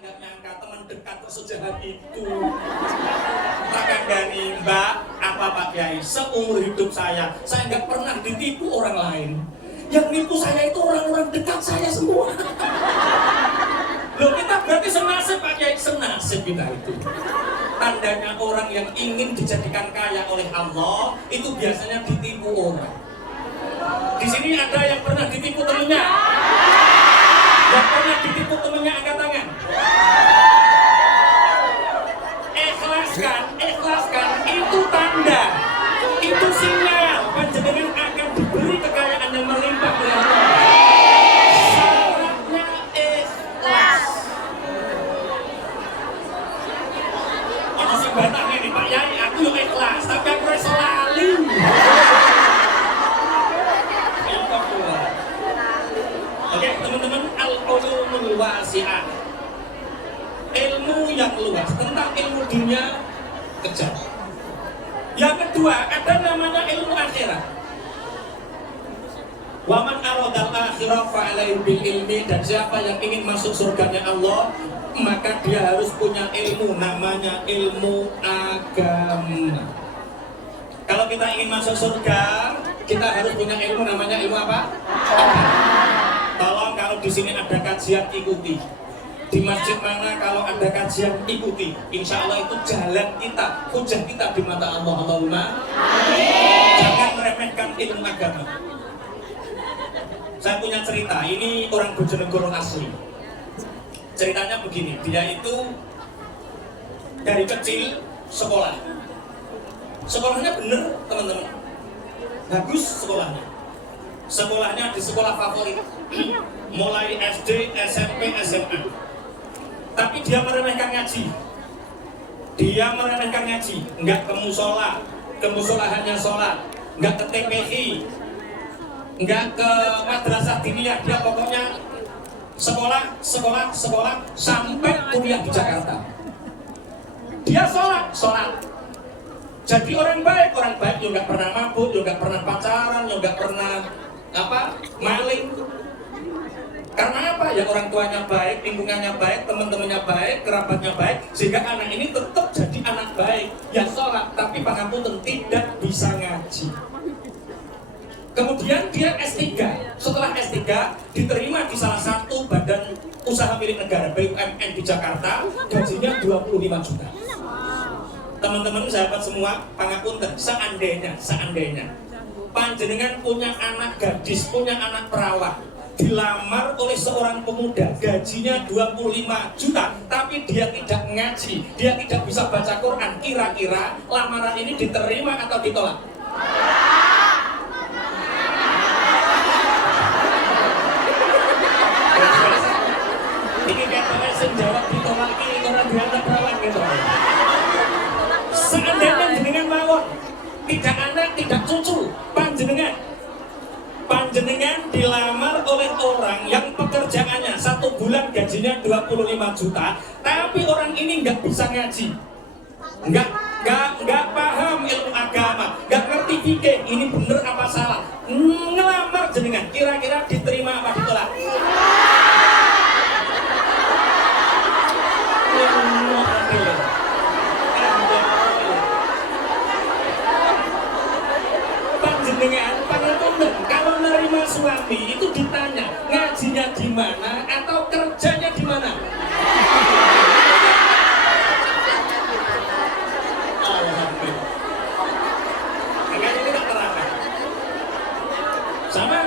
nggak nyangka teman dekat sejahat itu. Maka gani Mbak, apa Pak Kiai? Seumur hidup saya nggak pernah ditipu orang lain. Yang nipu saya itu orang-orang dekat saya semua. Loh, kita berarti senasib Pak Kiai, senasib kita itu. Tandanya orang yang ingin dijadikan kaya oleh Allah itu biasanya ditipu orang. Di sini ada yang pernah ditipu temennya? Yang pernah ditipu temennya angkat tangan. Ikhlaskan, itu tanda, itu sinyal panjenengan akan diberi kekayaan yang melimpah oleh Allah. Syaratnya ikhlas. Ono sing bantah ngene Pak Yai, aku yo ikhlas, tapi aku ora iso lali. Oke, teman-teman, al-ulumul wasi'ah. Ilmu yang luas tentang ilmu dunia kejar. Yang kedua, ada namanya ilmu akhirat. Waman aradal akhirah fa'alaihi bil ilmi, dan siapa yang ingin masuk surganya Allah, maka dia harus punya ilmu, namanya ilmu agama. Kalau kita ingin masuk surga, kita harus punya ilmu, namanya ilmu apa? Agama. Tolong kalau di sini ada kajian ikuti. Di masjid mana kalau ada kajian ikuti. Insya Allah itu jalan kita, hujah kita di mata Allah. Allahumma jangan meremehkan ilmu agama. Saya punya cerita, ini orang Bojonegoro asli. Ceritanya begini, dia itu dari kecil sekolah. Sekolahnya bener teman-teman, bagus sekolahnya. Sekolahnya di sekolah favorit, mulai SD, SMP, SMA. Tapi dia meremehkan ngaji. Dia meremehkan ngaji, enggak ke musola, hanya sholat, enggak ke TPI, enggak ke madrasah diniyah. Dia pokoknya sekolah sampai kuliah di Jakarta. Dia sholat. Jadi orang baik juga nggak pernah mabuk, juga nggak pernah pacaran, juga nggak pernah maling. Karena apa? Ya orang tuanya baik, lingkungannya baik, teman-temannya baik, kerabatnya baik, sehingga anak ini tetap jadi anak baik. Ya sholat, tapi pangapunten tidak bisa ngaji. Kemudian dia S3. Setelah S3 diterima di salah satu badan usaha milik negara BUMN di Jakarta, gajinya 25 juta. Teman-teman sahabat semua, pangapunten, seandainya panjenengan punya anak gadis, punya anak perawat, dilamar oleh seorang pemuda, gajinya 25 juta, tapi dia tidak ngaji, dia tidak bisa baca Quran, kira-kira lamaran ini diterima atau ditolak? Ini katanya saya jawab ditolak, ini orang dianggap perawat gitu. Seandainya jenengan mawon, tidak anak, tidak cucu, panjenengan dilamar oleh orang yang pekerjaannya 1 bulan gajinya 25 juta, tapi orang ini nggak bisa ngaji, nggak paham ilmu agama, nggak ngerti fikih, ini bener apa salah, ngelamar jenengan, kira-kira diterima apa ditolak? Dengan pangapunten, kalau nerima suami itu ditanya ngajinya di mana atau kerjanya di mana. Alhamdulillah. Makanya tidak terangkan. Sama.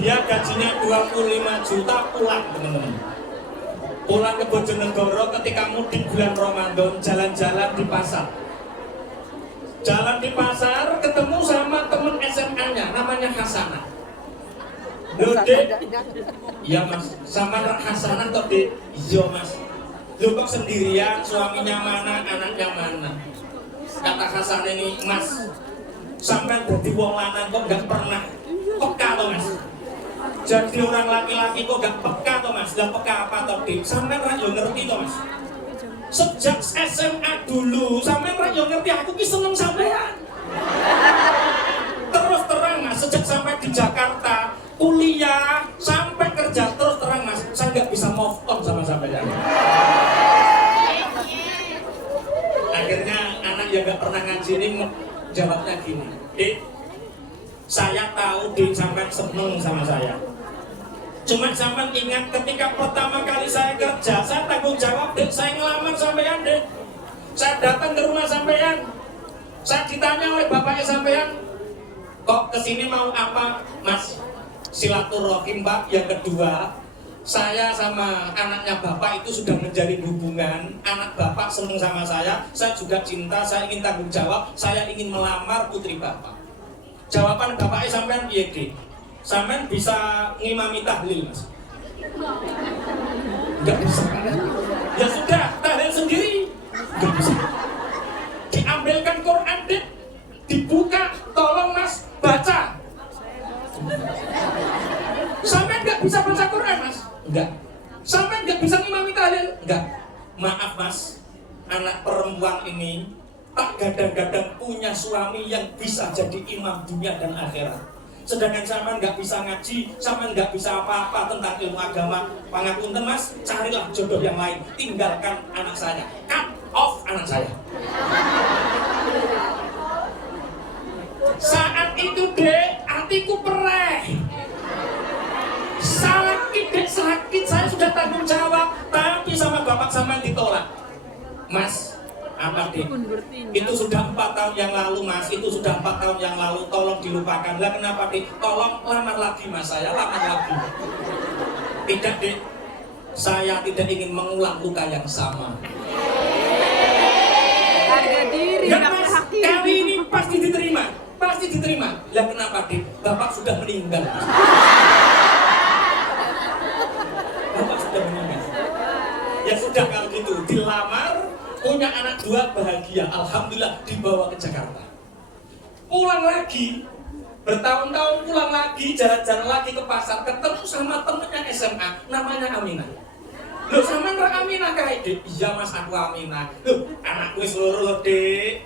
Dia gajinya 25 juta pulang teman-teman. Pulang ke Bojonegoro ketika mudik bulan Ramadan, jalan-jalan di pasar. Jalan di pasar ketemu sama temen SMA-nya, namanya Hasanah. Dek, iya mas, sama Hasanah toh dek, iya mas. Lu kok sendirian, suaminya mana, anaknya mana? Kata Hasanah ini, mas, sampai jadi wong lanang kok gak pernah peka toh mas. Jadi orang laki-laki kok gak peka toh mas, gak peka apa toh dek, sampai rakyat ngerti toh mas. Sejak SMA dulu, sampai rakyat ngerti aku ki seneng sampean. Terus terang mas, sejak sampai di Jakarta, kuliah, sampai kerja, terus terang mas, saya nggak bisa move on sama sampean. Akhirnya anak yang nggak pernah ngaji ini jawabnya gini, Dek, saya tahu Dek sampean seneng sama saya. Cuman sampean ingat ketika pertama kali saya kerja, saya tanggung jawab Dek, saya ngelamar sampean Dek. Saya datang ke rumah sampean, saya ditanya oleh bapaknya sampean, kok kesini mau apa Mas? Silaturahim Pak. Yang kedua, saya sama anaknya bapak itu sudah menjalin hubungan. Anak bapak seneng sama saya juga cinta, saya ingin tanggung jawab, saya ingin melamar putri bapak. Jawaban bapaknya sampean piye, Dik? Sampean bisa ngimami tahlil, Mas? Enggak bisa. Ya sudah, tahlil sendiri. Enggak bisa. Diambilkan Quran, Dik. Dibuka, tolong Mas, baca. Sampean enggak bisa baca Quran, Mas? Enggak. Sampean enggak bisa ngimami tahlil? Enggak. Maaf, Mas. Anak perempuan ini tak gadang-gadang punya suami yang bisa jadi imam dunia dan akhirat. Sedangkan sampean nggak bisa ngaji, sampean nggak bisa apa-apa tentang ilmu agama. Pangapunten Mas, carilah jodoh yang lain. Tinggalkan anak saya, cut off anak saya. Saat itu Dek, hatiku perih. Sakit Dek, sakit. Saya sudah tanggung jawab, tapi sama bapak sampean ditolak. Mas, apa Dek? Itu sudah 4 tahun yang lalu Mas, itu sudah 4 tahun yang lalu, tolong dilupakan. Lah kenapa Dek? Tolong lamar lagi Mas, saya lamar lagi. Tidak Dek, saya tidak ingin mengulang luka yang sama. Harga diri, Enggak Mas, kali ini pasti diterima. Pasti diterima. Lah kenapa Dek? Bapak sudah meninggal Mas. Bapak sudah meninggal. Ya sudah kalau gitu, dilamar, punya anak 2 bahagia, alhamdulillah, dibawa ke Jakarta. Pulang lagi, bertahun-tahun pulang lagi, jalan-jalan lagi ke pasar, ketemu sama temennya SMA, namanya Aminah. Loh, sama Aminah kayak Dek? Iya Mas, aku Aminah. Loh, anakku seluruh Dek.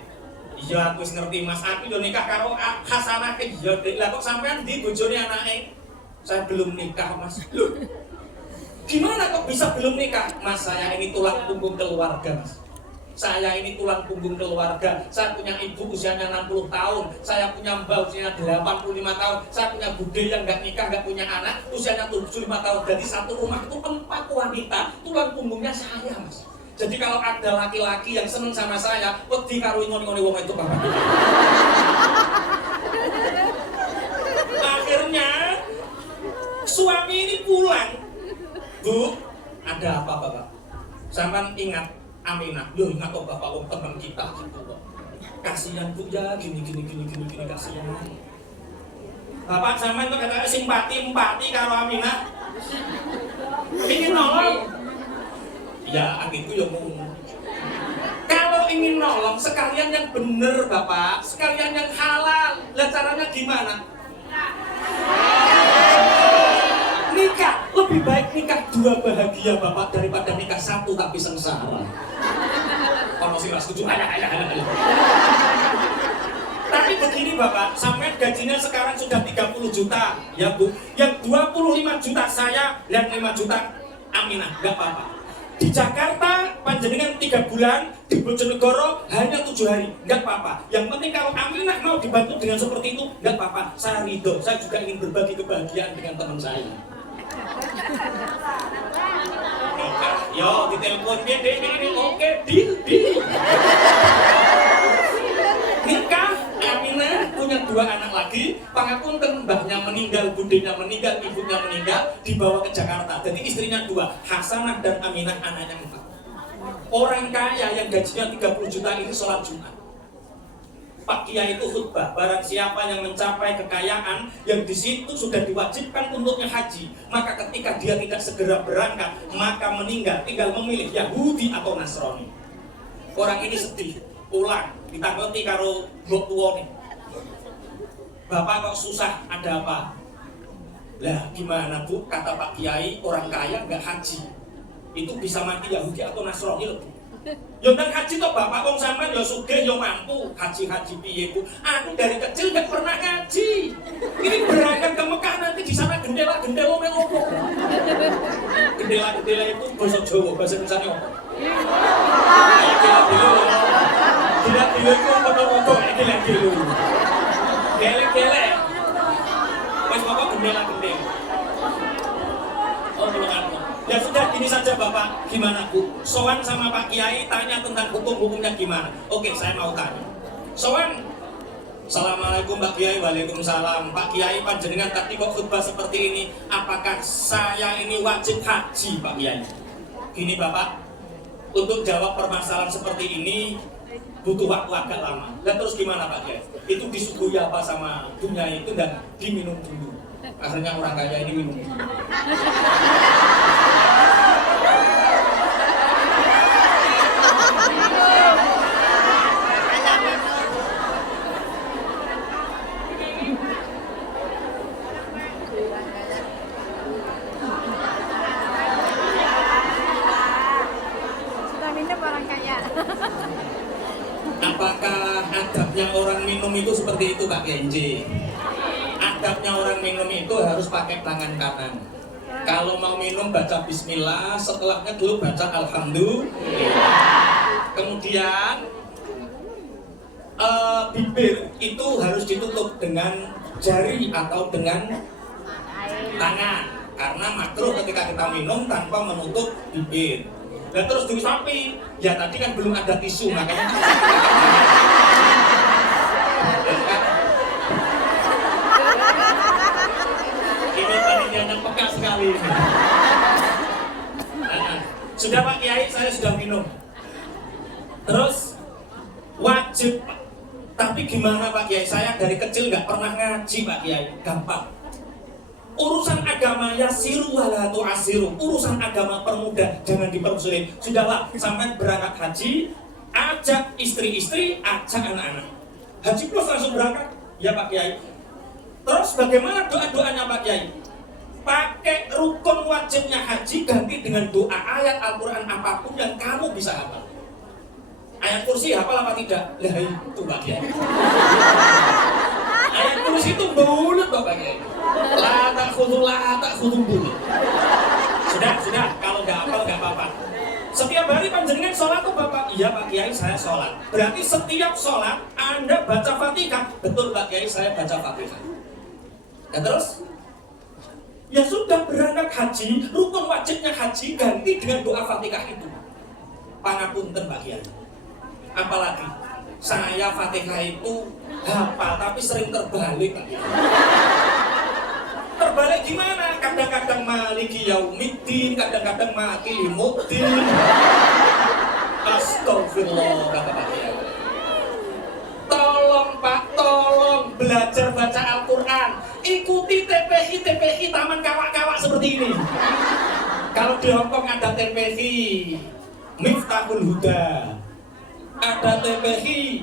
Iya, aku ngerti Mas, aku udah nikah karo Hasanah ke iya Dek. Lah kok sampean di bojone anake? Saya belum nikah Mas. Loh, gimana kok bisa belum nikah? Mas, saya ini tulang punggung keluarga Mas. Saya ini tulang punggung keluarga. Saya punya ibu usianya 60 tahun. Saya punya mbak usianya 85 tahun. Saya punya bude yang nggak nikah, nggak punya anak, usianya 75 tahun. Jadi satu rumah itu 4 wanita, tulang punggungnya saya Mas. Jadi kalau ada laki-laki yang seneng sama saya, wedi karo ngoni-ngoni wong itu Bapak. Akhirnya suami ini pulang. Bu, ada apa Bapak? Sampean ingat Aminah, loh ingat kok Bapak wong teman kita gitu kok. Kasihan Bu ya, gini kasihan. Bapak sampean kok katanya simpati karo Aminah. Ingin nolong. Ya, aku ya mau. Kalau ingin nolong sekalian yang bener Bapak, sekalian yang halal. Lah caranya gimana? Nikah, lebih baik nikah 2 bahagia Bapak daripada nikah 1 tapi sengsara. Kalau sih setuju, tapi begini Bapak, sampai gajinya sekarang sudah 30 juta, ya Bu. Yang 25 juta saya dan 5 juta Aminah, nggak apa-apa. Di Jakarta panjenengan 3 bulan, di Bojonegoro hanya 7 hari, nggak apa-apa. Yang penting kalau Aminah mau dibantu dengan seperti itu, nggak apa-apa. Saya ridho, saya juga ingin berbagi kebahagiaan dengan teman saya. Yo, ditelepon ini, oke, deal. Nikah, Aminah punya 2 anak lagi. Pangapunten, mbahnya meninggal, budenya meninggal, ibunya meninggal, dibawa ke Jakarta. Jadi istrinya 2, Hasanah dan Aminah, anaknya 4. Orang kaya yang gajinya 30 juta ini sholat Jumat. Pak Kiai itu khutbah, barang siapa yang mencapai kekayaan yang di situ sudah diwajibkan untuknya haji, maka ketika dia tidak segera berangkat, maka meninggal, tinggal memilih Yahudi atau Nasrani. Orang ini sedih, pulang, ditangkoti karo mbok tuwane. Bapak kok susah, ada apa? Lah gimana Bu, kata Pak Kiai, orang kaya nggak haji, itu bisa mati Yahudi atau Nasrani loh. Yo nang haji to bapak wong sampean yo sugih yo mampu. Haji piye Bu? Aku dari kecil gak pernah ngaji. Ini berangkat ke Mekah nanti di sana gendela-gendela mel opo? Gendela-gendela itu basa Jawa, bahasa Indonesia opo? Gila-gila itu apa-apa gila-gila. Gelek-gelek. Wes bapak gendela-gendela. Oh, belum aku. Ya sudah gini saja Bapak, gimana Bu? Sowan sama Pak Kiai tanya tentang hukum-hukumnya gimana? Oke, saya mau tanya. Sowan, Assalamualaikum Pak Kiai, Waalaikumsalam. Pak Kiai panjenengan tadi kok khutbah seperti ini, apakah saya ini wajib haji Pak Kiai? Gini Bapak, untuk jawab permasalahan seperti ini butuh waktu agak lama. Dan terus gimana Pak Kiai? Itu disuguhi apa sama dunia itu dan diminum dulu. Akhirnya orang kaya ini minum. Apakah adabnya orang minum itu seperti itu Pak Genji? Adabnya orang minum itu harus pakai tangan kanan. Kalau mau minum baca bismillah, setelahnya dulu baca alhamdulillah. Kemudian bibir itu harus ditutup dengan jari atau dengan tangan. Karena makruh ketika kita minum tanpa menutup bibir. Dan terus diusapi, ya tadi kan belum ada tisu, makanya ini panitianya peka sekali. Sudah Pak Kiai, saya sudah minum. Terus wajib, tapi gimana Pak Kiai? Saya dari kecil nggak pernah ngaji Pak Kiai. Gampang. Urusan agama ya siru wala tu'asiru. Urusan agama permudah, jangan dipersulit. Sudahlah, sampai berangkat haji, ajak istri-istri, ajak anak-anak. Haji plus langsung berangkat, ya Pak Kiai. Terus bagaimana doa-doanya Pak Kiai? Pakai rukun wajibnya haji, ganti dengan doa ayat Al-Quran apapun yang kamu bisa hafal. Ayat kursi hafal apa tidak? Lah itu Pak Kiai. Ayat kursi itu bulut Pak Kiai. La tak khudu bulut. Sudah, kalau nggak hafal nggak apa-apa. Setiap hari panjenengan sholat tuh Bapak? Iya Pak Kiai, saya sholat. Berarti setiap sholat Anda baca Fatihah? Betul Pak Kiai, saya baca Fatihah. Dan terus? Ya sudah berangkat haji, rukun wajibnya haji ganti dengan doa Fatihah itu. Pangapunten Pak Kiai. Apalagi saya Fatihah itu hafal tapi sering terbalik Pak Kiai. Terbalik gimana? Kadang-kadang maliki yaumiddin, kadang-kadang maliki muddin. Astagfirullah kata Pak Kiai. Tolong Pak, tolong belajar baca Al-Quran. Ikuti TPI taman kawak-kawak seperti ini. Kalau di Hongkong ada TPI Miftahul Huda, ada TPI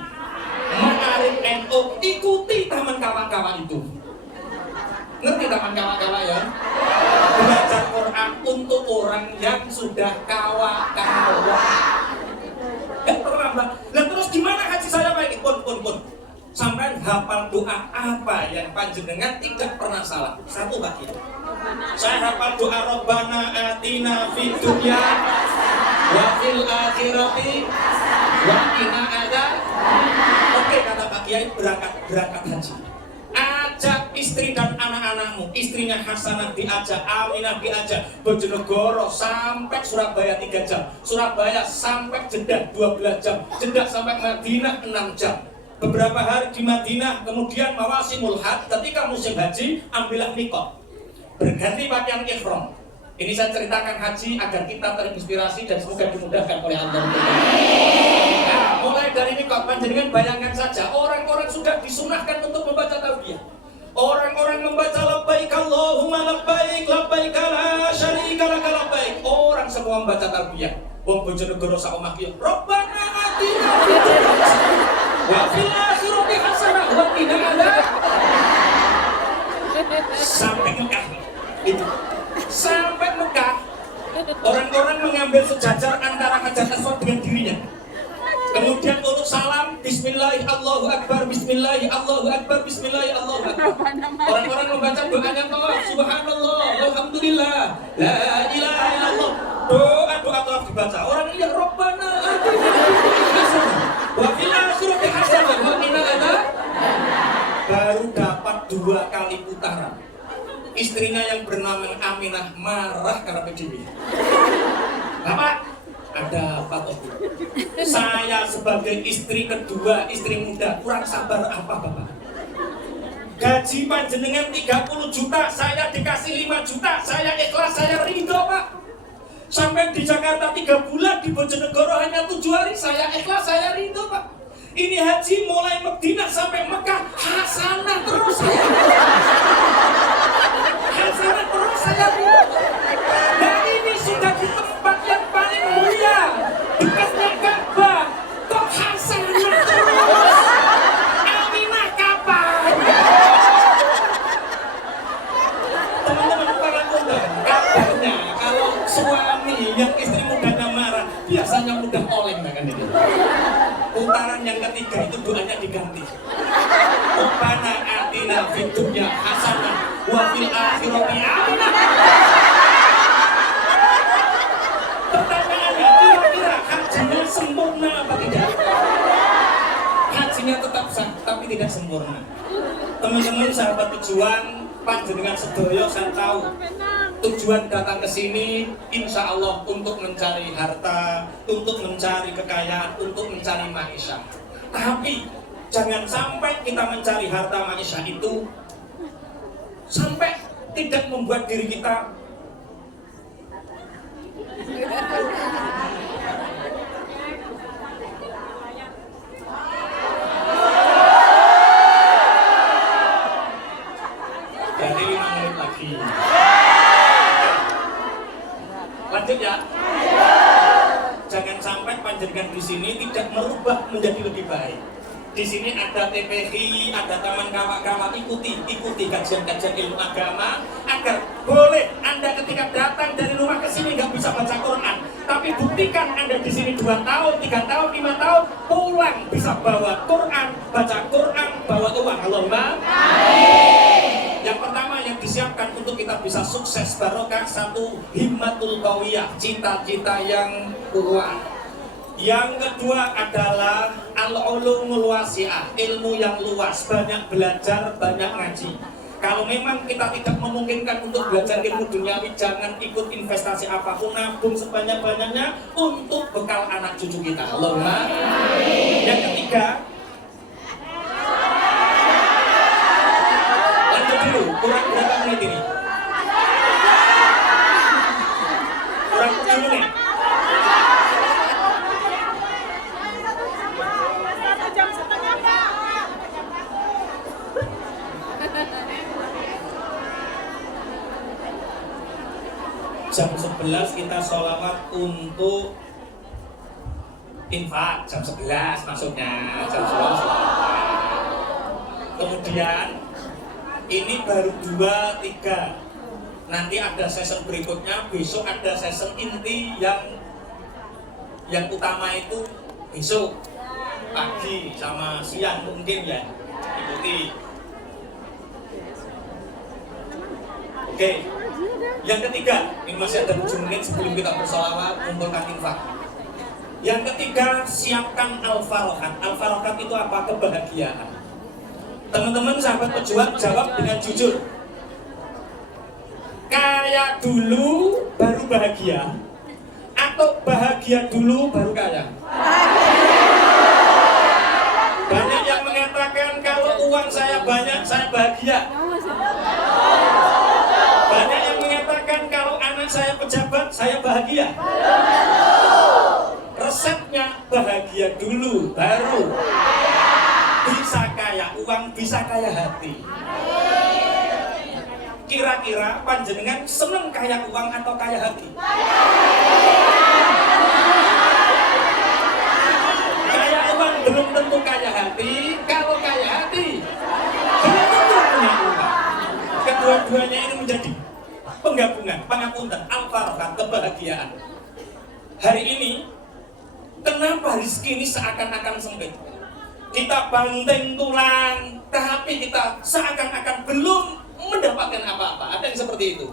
Ma'arif NU. Ikuti taman kawak-kawak itu. Ngerti taman kawak-kawak ya? Belajar Quran untuk orang yang sudah kawak-kawak. Gak terlambat. Dan terus gimana haji saya baik? Pun. Sampai hafal doa apa yang panjenengan tidak pernah salah. Satu Pak Kiai. Saya hafal doa Rabbana atina fid dunya wa fil akhirati wa qina adzab. Oke kata Pak Kiai, berangkat haji. Ajak istri dan anak-anakmu. Istrinya Hasanah diajak, Aminah diajak, Bojonegoro sampai Surabaya 3 jam, Surabaya sampai Jeddah 12 jam, Jeddah sampai Madinah 6 jam. Beberapa hari di Madinah, kemudian mawasimul hajj, ketika musim haji, ambillah mikot, berganti pakaian ihram. Ini saya ceritakan haji agar kita terinspirasi dan semoga dimudahkan oleh Allah. Nah, mulai dari mikot, panjenengan bayangkan saja, orang-orang sudah disunahkan untuk membaca talbiyah. Orang-orang membaca labbaik Allahumma labbaik, labbaik la syarika lak labbaik. Orang semua membaca talbiyah. Wong Bojonegoro sak omah ki, Rabbana atina fid dunya wa fil akhirati hasanah wa qina adzab. Sampai Mekah itu. Sampai Mekah Orang-orang mengambil sejajar antara Hajar Aswad dengan dirinya. Kemudian untuk salam, Bismillah, Allahu Akbar, Bismillah, Allahu Akbar, Bismillah, Allahu Akbar. Orang-orang membaca doanya tawaf, Subhanallah, Alhamdulillah, La ilaha illallah. Doa tawaf dibaca. Orang ini Rabbana atina hasanah wa fil akhirati hasanah wa qina adzaban. Baru dapat 2 kali putaran. Istrinya yang bernama Aminah marah karena PDW. Bapak, ada apa toh? Saya sebagai istri kedua, istri muda, kurang sabar apa Bapak? Gaji panjenengan 30 juta, saya dikasih 5 juta, saya ikhlas, saya ridho Pak. Sampai di Jakarta 3 bulan, di Bojonegoro hanya 7 hari, saya ikhlas, saya ridho Pak. Ini haji mulai Madinah sampai Mekah, hasanah terus saya. Hasanah terus saya ridho. Nah ini sudah di tempat yang paling mulia, dekatnya Ka'bah, kok hasanah terus? Aminah kapan? Teman-teman para muda, kabarnya kalau suami yang istri mudanya marah, biasanya mudah oleng kan ini. Putaran yang ketiga itu doanya diganti. Rabbana atina fid dunya hasanah wa fil akhirati hasanah. Pertanyaannya, kira-kira hajinya sempurna apa tidak? Hajinya tetap sah, tapi tidak sempurna. Teman-teman sahabat tujuan, panjenengan sedoyo saya tahu tujuan datang ke sini insya Allah untuk mencari harta, untuk mencari kekayaan, untuk mencari maisha. Tapi jangan sampai kita mencari harta maisha itu sampai tidak membuat diri kita jadi 5 menit lagi. Lanjut ya. Jangan sampai panjenengan di sini tidak merubah menjadi lebih baik. Di sini ada TPI, ada taman kawak-kawak, ikuti kajian-kajian ilmu agama agar boleh Anda ketika datang dari rumah ke sini nggak bisa baca Quran, tapi buktikan Anda di sini 2 tahun, 3 tahun, 5 tahun pulang bisa bawa Quran, baca Quran, bawa uang. Allahumma amin. Yang pertama yang disiapkan untuk kita bisa sukses barokah, 1 himmatul qawiyah, cita-cita yang kuat. Yang kedua adalah al-ulumul wasi'ah, ilmu yang luas, banyak belajar, banyak ngaji. Kalau memang kita tidak memungkinkan untuk belajar ilmu duniawi, jangan ikut investasi apapun, nabung sebanyak-banyaknya untuk bekal anak cucu kita. Allahumma. Yang ketiga, lanjut dulu, kurang berapa menit ini? Kurang 7 menit. Jam 11 kita sholawat untuk infak, jam 11 maksudnya, jam 11 sholawat. Kemudian ini baru 2, 3. Nanti ada session berikutnya, besok ada session inti yang utama itu besok pagi sama siang mungkin ya, ikuti. Oke. Yang ketiga, ini masih ada 7 menit sebelum kita bersolawat, kumpulkan infak. Yang ketiga, siapkan al-farohat. Al-farohat itu apa? Kebahagiaan. Teman-teman sahabat pejuang, jawab dengan jujur. Kaya dulu baru bahagia, atau bahagia dulu baru kaya? Banyak yang mengatakan kalau uang saya banyak, saya bahagia. Banyak yang mengatakan kalau anak saya pejabat, saya bahagia. Resepnya bahagia dulu, baru bisa kaya uang, bisa kaya hati. Kira-kira panjenengan seneng kaya uang atau kaya hati? Kaya uang belum tentu kaya hati. Kalau kaya hati belum tentu punya uang. Kedua-duanya ini menjadi penggabungan, pangapunten, al-farah, kebahagiaan. Hari ini kenapa rezeki ini seakan-akan sempit? Kita banting tulang, tapi kita seakan-akan belum mendapatkan apa-apa. Ada yang seperti itu?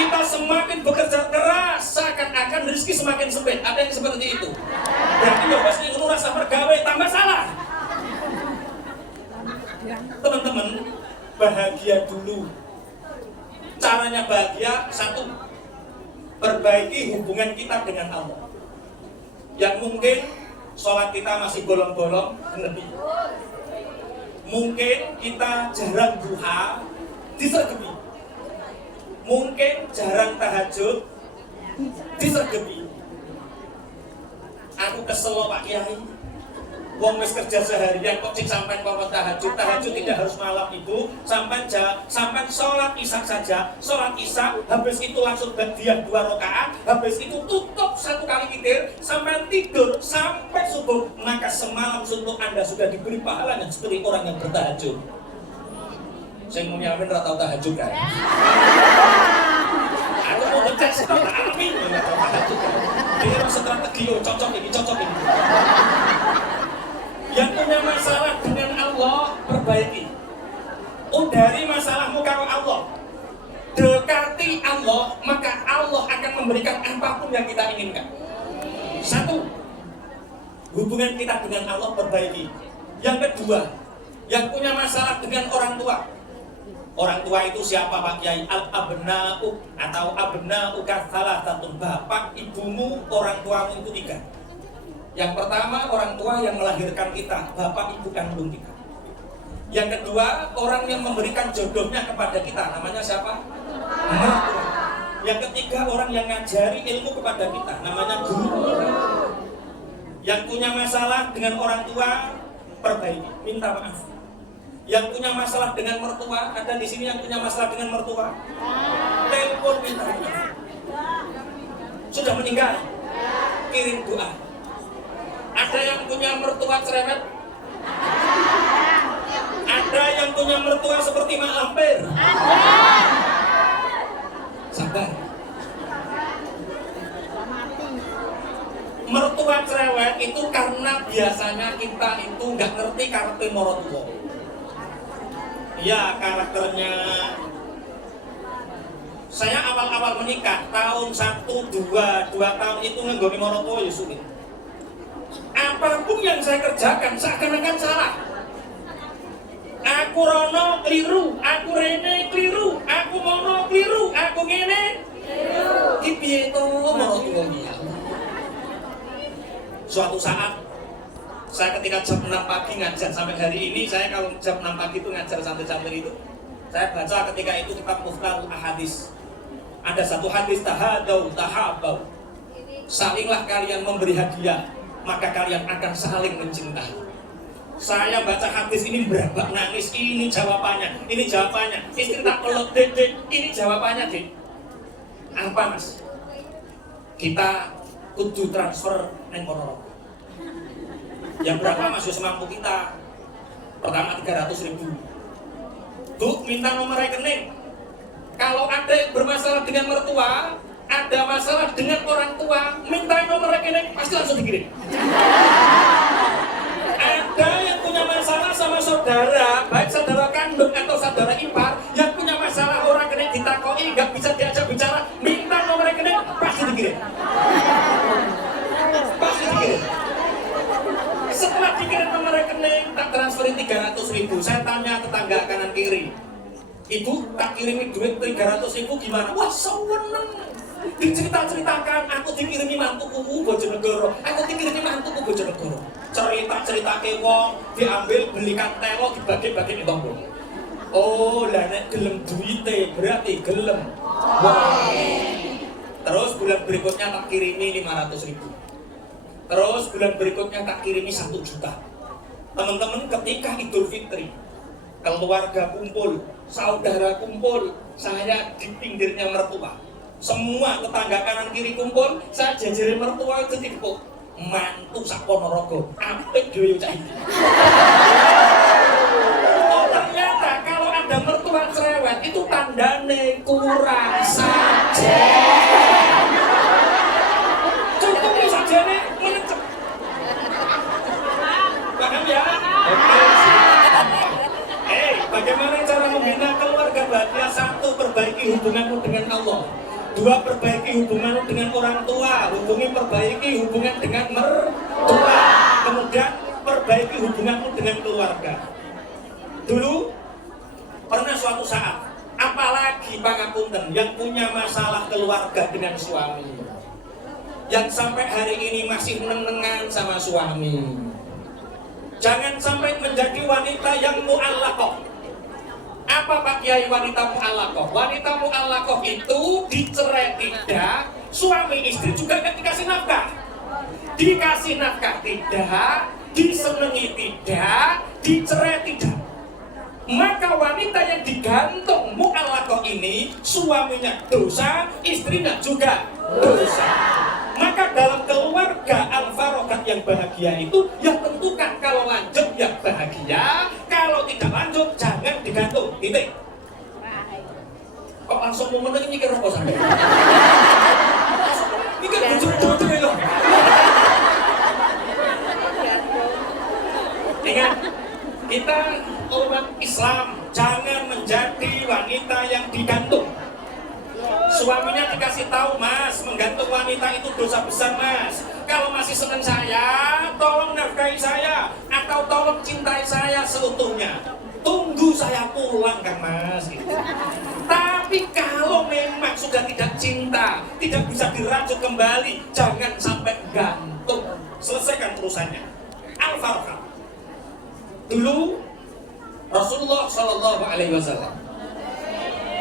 Kita semakin bekerja keras, seakan-akan rezeki semakin sempit. Ada yang seperti itu? Berarti ya pasti itu rasa mergawe tambah salah. Teman-teman, bahagia dulu. Caranya bahagia, satu, perbaiki hubungan kita dengan Allah. Yang mungkin sholat kita masih bolong-bolong, lebih. Mungkin kita jarang duha, disergepi. Mungkin jarang tahajud, disergepi. Aku kesel Pak Kiai. Wong wis kerja seharian kok cik sampai papa tahajud. Tahajud tidak harus malam Ibu, sampai sholat isya saja. Sholat isya habis itu langsung badiah 2 rakaat, habis itu tutup 1 kali witir, sampai tidur sampai subuh. Maka semalam suntuk Anda sudah diberi pahala yang seperti orang yang bertahajud. Saya mau nyamin ratau tahajud kan? Aku mau ngecek sih tak amin nggak tahu tahajud kan? Ini memang strategi, cocok ini. Yang punya masalah dengan Allah, perbaiki. Dari masalahmu karo Allah, dekati Allah, maka Allah akan memberikan apapun yang kita inginkan. Satu, hubungan kita dengan Allah perbaiki. Yang kedua, yang punya masalah dengan orang tua. Orang tua itu siapa Pak Kiai? Al-abna'u atau abna'uka thalathatun. Bapak, ibumu, orang tuamu itu 3. Yang pertama, orang tua yang melahirkan kita, bapak ibu kandung kita. Yang kedua, orang yang memberikan jodohnya kepada kita, namanya siapa? Mertua. Yang ketiga, orang yang ngajari ilmu kepada kita, namanya guru. Yang punya masalah dengan orang tua, perbaiki, minta maaf. Yang punya masalah dengan mertua, ada di sini yang punya masalah dengan mertua, telepon minta maaf. Sudah meninggal, kirim doa. Ada yang punya mertua cerewet? Ada yang punya mertua seperti Mak Lampir? Sabar. Mertua cerewet itu karena biasanya kita itu nggak ngerti karakter mertua. Ya, karakternya. Saya awal-awal menikah tahun 1, 2 tahun itu ngenggoni mertua ya sulit. Apapun yang saya kerjakan seakan-akan salah. Aku rono keliru, aku rene keliru, aku mono keliru, aku ngene keliru. Ki piye to mertua iki? Suatu saat saya ketika jam 6 pagi ngajar sampai hari ini, saya kalau jam 6 pagi itu ngajar santri-santri itu, saya baca ketika itu kitab Muftarul Ahadits. Ada satu hadis, tahadau tahabau. Salinglah kalian memberi hadiah, maka kalian akan saling mencintai. Saya baca hadis ini berabak nangis, ini jawabannya. Istri tak peluk, dek, ini jawabannya, dek. Apa mas? Kita kudu transfer neng Ponorogo. Yang berapa mas? Semampu kita. Pertama 300.000. Bu, minta nomor rekening. Kalau ada yang bermasalah dengan mertua, ada masalah dengan orang tua, minta nomor rekening, pasti langsung dikirim. Ada yang punya masalah sama saudara, baik saudara kandung atau saudara ipar, yang punya masalah orang rekening ditakoi, nggak bisa diajak bicara, minta nomor rekening, pasti dikirim. Pasti dikirim. Setelah dikirim nomor rekening, tak transferin 300.000. Saya tanya tetangga kanan kiri, ibu tak kirimi duit 300.000 gimana? Wah seneng. Diceritakan, aku dikirimi mantuku Bojonegoro, aku dikirimi mantuku Bojonegoro. Cerita ke wong, diambil belikan telo dibagi-bagi di tonggo. Oh, lah nek gelem duite berarti gelem. Wah. Terus bulan berikutnya tak kirimi 500.000. Terus bulan berikutnya tak kirimi 1 juta. Teman-teman, ketika Idul Fitri, keluarga kumpul, saudara kumpul, saya di pinggirnya mertua. Semua tetangga kanan kiri kumpul, saya jajarin mertua itu dikepuk. Mantu sak Ponorogo, apik dhewe cah iki. Oh, ternyata kalau ada mertua cerewet itu tandane kurang saja. Contohnya saja nih menecek. Paham ya? Oke. Bagaimana cara membina keluarga bahagia? Satu, perbaiki hubunganmu dengan Allah. Dua, perbaiki hubunganmu dengan orang tua. Perbaiki hubungan dengan mertua. Kemudian perbaiki hubunganmu dengan keluarga. Dulu pernah suatu saat, apalagi pangapunten yang punya masalah keluarga dengan suami, yang sampai hari ini masih menengan sama suami, jangan sampai menjadi wanita yang mu'allaqah. Apa Pak Kiai wanita mu'allaqah? Wanita mu'allaqah itu dicerai tidak, suami istri juga tidak dikasih nafkah. Dikasih nafkah tidak, disenangi tidak, dicerai tidak. Maka wanita yang digantung mu'allaqah ini, suaminya dosa, istrinya juga dosa. Maka dalam keluarga al-farokat yang bahagia itu, yang tentukan kalau lanjut yang bahagia, kalau tidak lanjut jangan digantung. Titik. Kok langsung mau menang mikir apa sampai? Mikir bujur-bujur ya loh. Ingat, kita umat Islam jangan menjadi wanita yang digantung. Suaminya dikasih tahu, Mas, menggantung wanita itu dosa besar, Mas. Kalau masih senang saya, tolong nafkahi saya, atau tolong cintai saya seutuhnya. Tunggu saya pulang kan, Mas. Gitu. Tapi kalau memang sudah tidak cinta, tidak bisa dirajut kembali, jangan sampai gantung. Selesaikan urusannya. Al-Farqah. Dulu Rasulullah Shallallahu Alaihi Wasallam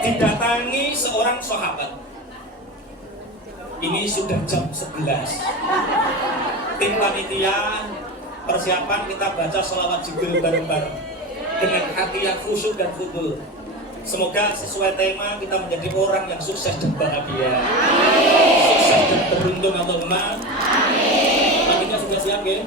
didatangi seorang sahabat. Ini sudah jam 11. Tim panitia persiapan kita baca sholawat Jibril bareng-bareng dengan hati yang khusyuk dan khudu. Semoga sesuai tema kita menjadi orang yang sukses dan bahagia. Sukses dan beruntung Allahumma. Amin. Kita sudah siap, ya?